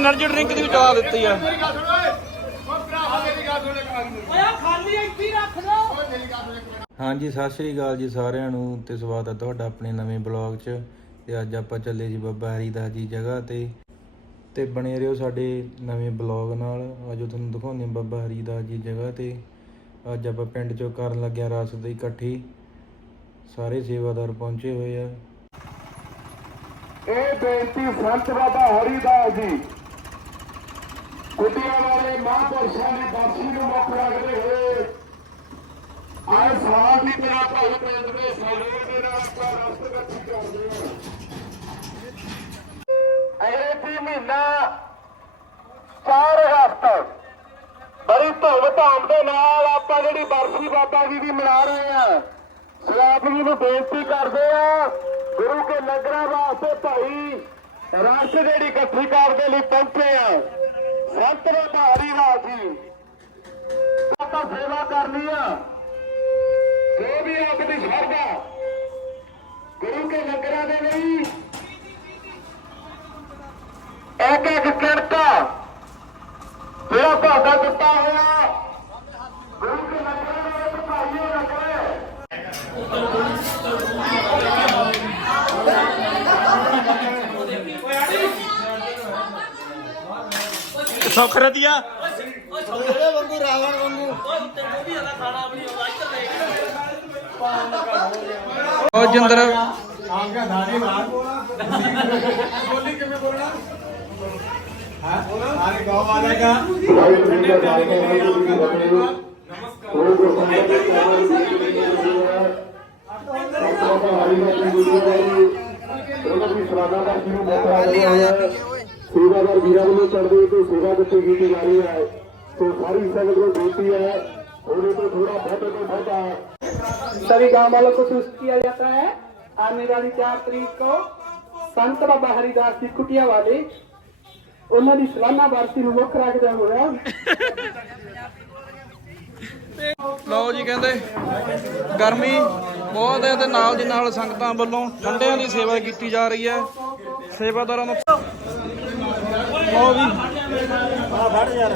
Energy ડਰਿੰਕ ਦੀ ਵੀ ਜਵਾਬ ਦਿੱਤੀ ਆ। ਹਾਂਜੀ ਸਤਿ ਸ਼੍ਰੀ ਅਕਾਲ ਜੀ ਸਾਰਿਆਂ ਨੂੰ ਤੇ ਸਵਾਗਤ ਹੈ ਤੁਹਾਡਾ ਆਪਣੇ ਨਵੇਂ ਬਲੌਗ 'ਚ। ਤੇ ਅੱਜ ਆਪਾਂ ਚੱਲੇ ਜੀ ਬੱਬਾ ਹਰੀਦਾਸ ਜੀ ਜਗ੍ਹਾ ਤੇ। ਤੇ ਬਣੇ ਰਹੋ ਸਾਡੇ ਨਵੇਂ ਬਲੌਗ ਨਾਲ। ਅੱਜ ਤੁਹਾਨੂੰ ਦਿਖਾਉਂਦੇ ਹਾਂ ਬਾਬਾ ਹਰੀਦਾਸ ਜੀ ਜਗ੍ਹਾ ਤੇ। ਅੱਜ ਆਪਾਂ ਪਿੰਡ 'ਚੋਂ ਕਰਨ ਲੱਗਿਆ ਰਾਸ ਦੀ ਇਕੱਠੀ। ਸਾਰੇ ਸੇਵਾਦਾਰ ਪਹੁੰਚੇ ਹੋਏ ਆ। ਇਹ ਬੇਨਤੀ ਸੰਤ ਬਾਬਾ ਹਰੀਦਾਸ ਜੀ। ਕੁੱਟੀਆਂ ਵਾਲੇ ਮਹਾਂਪੁਰਸ਼ਾਂ ਦੀ ਬਰਸੀ ਨੂੰ ਮੁੱਖ ਰੱਖਦੇ ਹੋਏ ਆਏ ਸਾਲ ਦੀ ਤਰ੍ਹਾਂ ਭਾਈ ਪਿੰਡ ਦੇ ਸਹਿਯੋਗ ਦੇ ਨਾਲ ਆਪਾਂ ਰਸਤ ਇਕੱਠੀ ਕਰਦੇ ਹਾਂ। ਐਰੇਤੀ ਮਹੀਨਾ ਚਾਰ ਹਫ਼ਤੇ ਬੜੀ ਧੂਮ ਧਾਮ ਦੇ ਨਾਲ ਆਪਾਂ ਜਿਹੜੀ ਬਰਸੀ ਬਾਬਾ ਜੀ ਦੀ ਮਨਾ ਰਹੇ ਹਾਂ ਸੋ ਆਪ ਜੀ ਨੂੰ ਬੇਨਤੀ ਕਰਦੇ ਆ ਗੁਰੂ ਕੇ ਲੰਗਰਾਂ ਵਾਸਤੇ ਭਾਈ ਰਸ ਜਿਹੜੀ ਇਕੱਠੀ ਕਰਨ ਦੇ ਲਈ ਪਹੁੰਚੇ ਆ ਸੰਤ ਬਾਬਾ ਹਰੀਦਾਸ ਜੀ ਆਪਾਂ ਸੇਵਾ ਕਰਨੀ ਆ। ਜੋ ਵੀ ਆਪਣੀ ਸ਼ਰਧਾ ਗੁਰੂ ਕੇ ਲੰਗਰਾਂ ਦੇ ਲਈ ਇੱਕ ਇੱਕ ਕਿਰਤਾ ਜਿਹੜਾ ਤੁਹਾਡਾ ਦਿੱਤਾ ਹੋਇਆ ਗੁਰੂ ਕੇ ਲੰਗਰਾਂ ਦੇ ਵਿੱਚ ਭਾਈਓ ਲੱਗਵੇ ਸੁੱਖ ਰਤੀਆ ਉਹ ਜਿੰਦਰ ਵਾਹਿਗੁਰੂ ਜੀ ਕਾ ਖਾਲਸਾ ਵਾਹਿਗੁਰੂ ਜੀ ਕੀ ਫਤਿਹ ਗੁਰੂ ਗੁਰਸੰਗਤ ਦੇ ਚਰਨ ਦੀ ਬੇਨਤੀ ਹੈ ਗੁਰੂ ਜੀ ਉਹਨਾਂ ਦੀ ਸੇਵਾਦਾਰ ਵੀਰਾਂ ਵੱਲੋਂ ਚੜ੍ਹਦੇ ਤੇ ਸੇਵਾ ਦਿੱਤੀ ਕੀਤੀ ਜਾ ਰਹੀ ਹੈ। ਤੇ ਸਾਰੀ ਸੰਗਤ ਨੂੰ ਬੇਨਤੀ ਹੈ ਉਹਦੇ ਤੋਂ ਥੋੜਾ ਬਹੁਤ ਤੋਂ ਬਹੁਤਾ सभी गांव वालों को सूचित किया जाता है आने वाली चार तारीख को संत बाबा हरिदास जी कुटिया वाले ਉਹਨਾਂ ਦੀ ਸਲਾਨਾ ਵਰਸੀ ਨੂੰ ਮੁੱਖ ਰੱਖਦੇ ਹੋਇਆ ਲਓ ਜੀ ਕਹਿੰਦੇ ਗਰਮੀ ਬਹੁਤ ਹੈ ਤੇ ਨਾਲ ਦੀ ਨਾਲ ਸੰਗਤਾਂ ਵੱਲੋਂ ਠੰਡਿਆਂ ਦੀ ਸੇਵਾ ਕੀਤੀ ਜਾ ਰਹੀ ਹੈ ਸੇਵਾਦਾਰਾਂ ਨੂੰ ਲਓ ਵੀ ਆ ਫੜ ਯਾਰ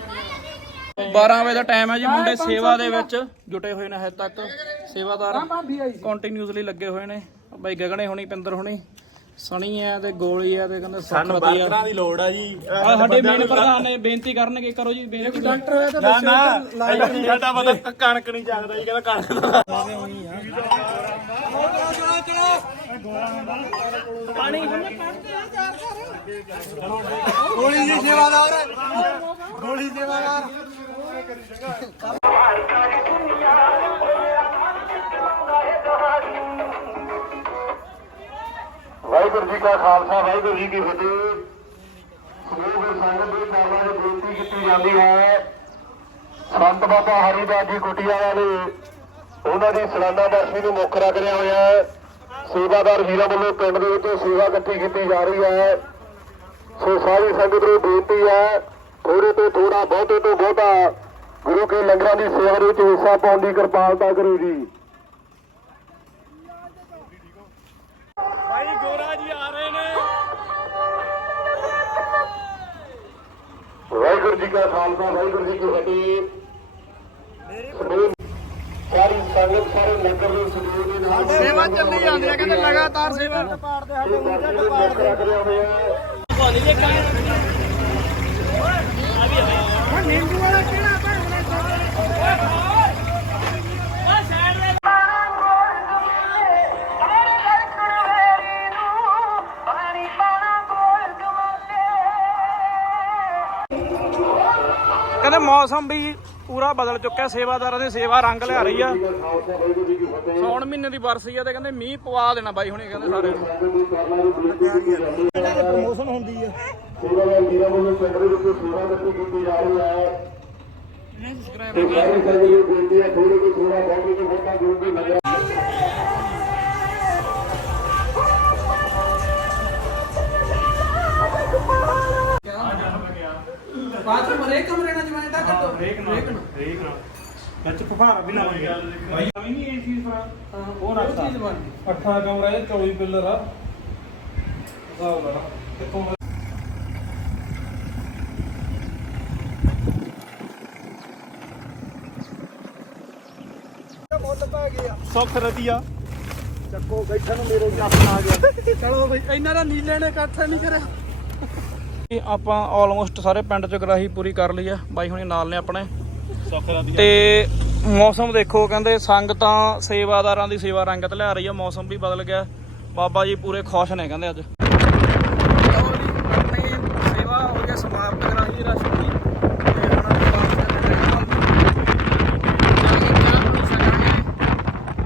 12 ਵਜੇ ਦਾ ਟਾਈਮ ਹੈ ਜੀ ਮੁੰਡੇ ਸੇਵਾ ਦੇ ਵਿੱਚ ਜੁਟੇ ਹੋਏ ਨੇ ਹਜੇ ਤੱਕ। ਸੇਵਾਦਾਰ ਕੰਟੀਨਿਊਸਲੀ ਲੱਗੇ ਹੋਏ ਨੇ। ਬਾਈ ਗਗਨੇ ਹੋਣੀ ਪਿੰਦਰ ਹੋਣੀ ਸਣੀ ਹੈ ਤੇ ਗੋਲੀ ਹੈ ਤੇ ਕਹਿੰਦੇ ਸਾਨੂੰ ਬਰਤਨਾਂ ਦੀ ਲੋੜ ਆ ਜੀ। ਆ ਸਾਡੇ ਮੇਨ ਪ੍ਰਧਾਨ ਨੇ ਬੇਨਤੀ ਕਰਨਗੇ ਕਰੋ ਜੀ ਬੇਨਤੀ ਡਾਕਟਰ ਹੋਇਆ ਤਾਂ ਨਾ ਨਾ ਸਾਡਾ ਪਤਾ ਕਣਕ ਨਹੀਂ ਚੱਕਦਾ ਜੀ ਕਹਿੰਦਾ ਕਣਕ ਦਾ ਵਾਹਿਗੁਰੂ ਜੀ ਕਾ ਖਾਲਸਾ, ਵਾਹਿਗੁਰੂ ਜੀ ਕੀ ਫਤਿਹ। ਸ੍ਰੀ ਸੰਗਤ ਦੇ ਚਰਨਾਂ 'ਚ ਬੇਨਤੀ ਕੀਤੀ ਜਾਂਦੀ ਹੈ। ਸੰਤ ਬਾਬਾ ਹਰੀਦਾਸ ਜੀ ਕੁਟੀਆ ਵਾਲੇ ਉਹਨਾਂ ਦੀ ਸਲਾਨਾ ਬਰਸੀ ਨੂੰ ਮੁੱਖ ਰੱਖਦਿਆਂ ਹੋਇਆ ਸੇਵਾਦਾਰ ਵੀਰਾਂ ਵੱਲੋਂ ਪਿੰਡ ਦੇ ਵਿੱਚ ਸੇਵਾ ਇਕੱਠੀ ਕੀਤੀ ਜਾ ਰਹੀ ਹੈ। ਸੋ ਸਾਰੀ ਸੰਗਤ ਨੂੰ ਬੇਨਤੀ ਹੈ ਥੋੜੇ ਤੋਂ ਥੋੜਾ ਬਹੁਤੇ ਤੋਂ ਬਹੁਤਾ ਗੁਰੂ ਕੇ ਲੰਗਰਾਂ ਦੀ ਸੇਵਾ ਦੇ ਵਿੱਚ ਹਿੱਸਾ ਪਾਉਣ ਦੀ ਕਿਰਪਾਲਤਾ ਕਰੋ ਜੀ ਭਾਈ ਗੋਰਾ ਜੀ ਆ ਰਹੇ ਨੇ। ਵਾਹਿਗੁਰੂ ਜੀ ਕਾ ਖਾਲਸਾ ਵਾਹਿਗੁਰੂ ਜੀ ਕੀ ਫਤਿਹ। ਸਾਰੀ ਸੰਗਤ ਸਾਰੇ ਨਗਰ ਦੇ ਸਹਿਯੋਗ ਦੇ ਨਾਲ ਸੇਵਾ ਚੱਲੀ ਜਾਂਦੀ ਹੈ ਕਹਿੰਦੇ ਲਗਾਤਾਰ ਸੇਵਾ। ਰੱਖਦੇ ਹੋਏ ਆ ਕਹਿੰਦੇ ਮੌਸਮ ਵੀ ਪੂਰਾ ਬਦਲ ਚੁੱਕਿਆ ਸੇਵਾਦਾਰਾਂ ਦੀ ਸੇਵਾ ਰੰਗ ਲਿਆ ਰਹੀ ਆ। ਸੌਣ ਮਹੀਨੇ ਦੀ ਬਰਸੀ ਆ ਤੇ ਕਹਿੰਦੇ ਮੀਂਹ ਪਵਾ ਦੇਣਾ ਬਾਈ ਹੁਣੇ ਕਹਿੰਦੇ ਸਾਰੇ। ਨੂੰ ਪ੍ਰਮੋਸ਼ਨ ਹੁੰਦੀ ਹੈ ਸੇਵਾ ਦਾ ਵੀਰਾਂ ਵੱਲੋਂ ਪਿੰਡ ਦੇ ਵਿੱਚ ਸੇਵਾ ਇਕੱਠੀ ਕੀਤੀ ਜਾ ਰਹੀ ਹੈ ਤੇ ਸਾਰੇ ਸਰਵੇ ਨੂੰ ਬੇਨਤੀ ਹੈ ਥੋੜੀ ਜਿਹੀ ਥੋੜਾ ਬਹੁਤ ਜਿਹੀ ਵੋਟਾਂ ਜੋ ਵੀ ਨਜ਼ਰ ਬਾਥਰੂਮ ਹਰੇਕ ਕਮਰੇ ਨਾਲ ਜਮਾਇਟਾ ਕੱਟੋ ਹਰੇਕ ਨਾਲ ਵਿੱਚ ਫੁਹਾਰਾ ਵੀ ਨਾ ਲੱਗਿਆ ਬਾਈ ਨਵੀਂ ਨਹੀਂ ਇਹ ਚੀਜ਼ ਪਰ ਉਹ ਰੱਖਤਾ ਅੱਠਾਂ ਕਮਰਾ ਇਹ 24 ਪਿੱਲਰ ਆ ਹਿਸਾਬ ਲਾ ਲਾ ਤੇ ਕਮਰਾ ਸੁੱਖ ਰਤੀਆ ਚੱਕੋ ਬੈਠਣ ਨੂੰ ਮੇਰੇ ਜੱਟ ਆ ਗਿਆ ਚਲੋ ਬਈ ਇਹਨਾਂ ਦਾ ਨੀਲੇ ਨੇ ਇਕੱਠ ਨਹੀਂ ਕਰਿਆ ਇਹ ਆਪਾਂ ਆਲਮੋਸਟ ਸਾਰੇ ਪਿੰਡ ਚ ਗਰਾਹੀ ਪੂਰੀ ਕਰ ਲਈ ਆ। ਬਾਈ ਹੁਣੀ ਨਾਲ ਨੇ ਆਪਣੇ। ਸੁੱਖ ਤੇ ਮੌਸਮ ਦੇਖੋ, ਕਹਿੰਦੇ ਸੰਗਤਾਂ ਸੇਵਾਦਾਰਾਂ ਦੀ ਸੇਵਾ ਰੰਗਤ ਲਿਆ ਰਹੀ ਆ। ਮੌਸਮ ਵੀ ਬਦਲ ਗਿਆ। ਬਾਬਾ ਜੀ ਪੂਰੇ ਖੁਸ਼ ਨੇ, ਕਹਿੰਦੇ ਅੱਜ ਆਪਣੀ ਸੇਵਾ ਹੋ ਗਿਆ ਸਮਾਪਤ ਕਰਾਈ ਰਸਮ ਦੀ ਤੇ ਹੁਣ ਵਾਪਸ ਚੱਲੇ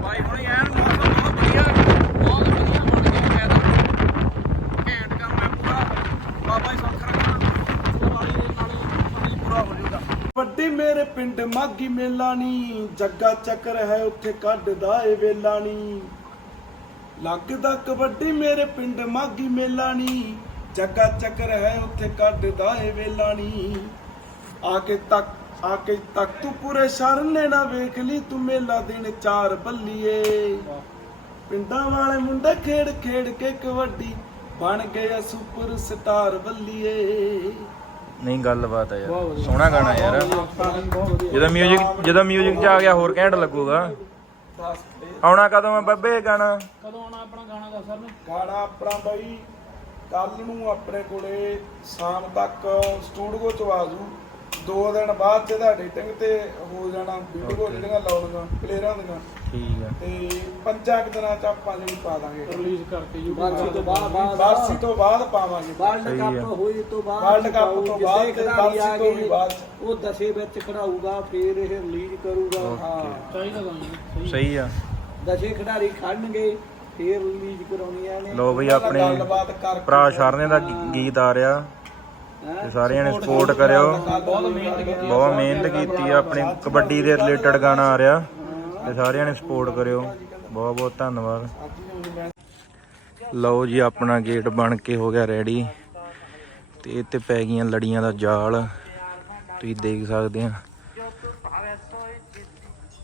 ਬਾਈ ਹੁਣੀ ਐਨ ਮੌਸਮ ਬਹੁਤ ਵਧੀਆ ਬਹੁਤ ਵਧੀਆ ਬਣ ਗਿਆ ਫਾਇਦਾ ਘੈਂਟ ਕੰਮ ਹੈ ਪੂਰਾ ਬਾਬਾ ਜੀ ਸੁੱਖ ਰੱਖਣਾ ਦੀਵਾਲੀ ਦੇ ਨਾਲ ਪਤਾ ਜੀ ਪੂਰਾ ਹੋ ਜਾਊਗਾ ਵੱਡੀ ਮੇਰੇ ਪਿੰਡ ਮਾਗੀ ਮੇਲਾ ਨੀ, ਜੱਗਾ ਚੱਕਰ ਹੈ ਉੱਥੇ ਕੱਢਦਾ ਏ ਵੇਲਾ ਨੀ। ਲੱਗਦਾ ਕਬੱਡੀ ਮੇਰੇ ਪਿੰਡ ਮਾਗੀ ਮੇਲਾ ਨੀ, ਜੱਗਾ ਚੱਕਰ ਹੈ ਉੱਥੇ ਕੱਢਦਾ ਏ ਵੇਲਾ ਨੀ। ਆ ਕੇ ਤੱਕ, ਆ ਕੇ ਤੱਕ ਤੂੰ ਪੂਰੇ ਸ਼ਰਨ ਨੇ ਨਾ ਵੇਖ ਲਈ, ਤੂੰ ਮੇਲਾ ਦਿਨ ਚਾਰ ਬੱਲੀਏ। ਪਿੰਡਾਂ ਵਾਲੇ ਮੁੰਡੇ ਖੇਡ ਖੇਡ ਕੇ ਕਬੱਡੀ ਬਣ ਗਏ ਸੁਪਰ ਸਟਾਰ ਬੱਲੀਏ। ਨਹੀਂ ਗੱਲਬਾਤ ਆ ਯਾਰ। ਸੋਹਣਾ ਗਾਣਾ ਯਾਰ। ਜਦੋਂ ਮਿਊਜ਼ਿਕ ਜਦੋਂ ਮਿਊਜ਼ਿਕ ਚ ਆ ਗਿਆ ਹੋਰ ਘੈਂਟ ਲੱਗੂਗਾ। ਆਉਣਾ ਕਦੋਂ ਆ ਬੱਬੇ ਗਾਣਾ? ਕਦੋਂ ਆਉਣਾ ਆਪਣਾ ਗਾਣਾ ਦਾ ਸਰ ਨੇ? ਗਾਣਾ ਆਪਣਾ ਬਾਈ ਕੱਲ ਨੂੰ ਆਪਣੇ ਕੋਲੇ ਸ਼ਾਮ ਤੱਕ ਸਟੂਡੀਓ ਚ ਆਜੂ ਦੋ ਦਿਨ ਬਾਅਦ ਚ ਇਹਦਾ ਐਡੀਟਿੰਗ ਤੇ ਹੋ ਜਾਣਾ ਵੀਡੀਓ ਜਿਹੜੀਆਂ ਲਾਉਣੀਆਂ ਕਲੀਅਰਾਂ ਦੀਆਂ ਠੀਕ ਆ। ਤੇ ਪੰਜਾਂ ਕੁ ਦਿਨਾਂ ਚ ਆਪਾਂ ਜਿਹੜੀ ਪਾ ਦਾਂਗੇ। ਰਿਲੀਜ਼ ਕਰਕੇ ਯੂ ਬਾਕੀ ਤੋਂ ਬਾਅਦ ਬਾਅਦ ਬਾਰਸੀ ਤੋਂ ਬਾਅਦ ਪਾਵਾਂਗੇ। ਵਰਲਡ ਸਹੀ ਕੱਪ ਆ। ਹੋਈ ਤੋਂ ਬਾਅਦ ਵਰਲਡ ਕੱਪ ਤੋਂ ਜਿੱਥੇ ਬਾਅਦ ਤੇ ਖਿਡਾਰੀ ਬਾਰਸੀ ਆ ਤੋਂ ਵੀ ਗਏ, ਬਾਅਦ ਉਹ ਦਸੇ ਵਿੱਚ ਖੜਾਊਗਾ ਫਿਰ ਇਹ ਰਿਲੀਜ਼ ਕਰੂਗਾ। ਹਾਂ। ਚਾਹੀਦਾ ਗਾਣਾ ਸਹੀ ਆ। ਦਸੇ ਖਿਡਾਰੀ ਖੜਨਗੇ ਫਿਰ ਰਿਲੀਜ਼ ਕਰਾਉਣੀਆਂ ਨੇ। ਲੋ ਬਈ ਉਹਨਾਂ ਨਾਲ ਆਪਣੇ ਗੱਲਬਾਤ ਕਰਕੇ ਭਰਾ ਸ਼ਰਨੇ ਦਾ ਗੀ- ਗੀਤ ਆ ਰਿਹਾ। ਤੇ ਸਾਰਿਆਂ ਨੇ ਸਪੋਰਟ ਕਰਿਓ। ਬਹੁਤ ਮਿਹਨਤ ਕੀਤੀ ਬਹੁਤ ਮਿਹਨਤ ਕੀਤੀ ਆ। ਆਪਣੇ ਕਬੱਡੀ ਦੇ ਰਿਲੇਟਡ ਗਾਣਾ ਆ ਰਿਹਾ। ਤੇ ਸਾਰਿਆਂ ਨੇ ਸਪੋਰਟ ਕਰਿਓ। ਬਹੁਤ ਬਹੁਤ ਧੰਨਵਾਦ। ਲਓ ਜੀ, ਆਪਣਾ ਗੇਟ ਬਣ ਕੇ ਹੋ ਗਿਆ ਰੈਡੀ ਤੇ ਇੱਥੇ ਪੈ ਗਈਆਂ ਲੜੀਆਂ ਦਾ ਜਾਲ। ਤੁਸੀਂ ਦੇਖ ਸਕਦੇ ਆ।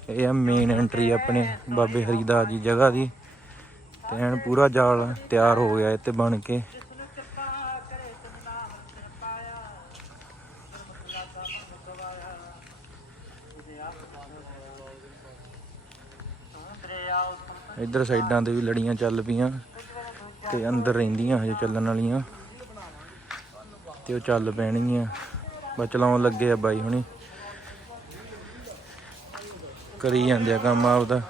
ਇਹ ਆ ਮੇਨ ਐਂਟਰੀ ਆਪਣੇ ਬਾਬੇ ਹਰੀਦਾਸ ਜੀ ਜਗ੍ਹਾ ਦੀ। ਤੇ ਐਨ ਪੂਰਾ ਜਾਲ ਤਿਆਰ ਹੋ ਗਿਆ ਇੱਥੇ ਬਣ ਕੇ। ਇੱਧਰ ਸਾਈਡਾਂ ਤੇ ਵੀ ਲੜੀਆਂ ਚੱਲ ਪਈਆਂ ਤੇ ਅੰਦਰ ਰਹਿੰਦੀਆਂ ਹਜੇ ਚੱਲਣ ਵਾਲੀਆਂ। ਤੇ ਉਹ ਚੱਲ ਪੈਣਗੀਆਂ। ਬਸ ਚਲਾਉਣ ਲੱਗੇ ਆ ਬਾਈ ਹੁਣੀ। ਕਰੀ ਜਾਂਦੇ ਆ ਕੰਮ ਆਪਦਾ।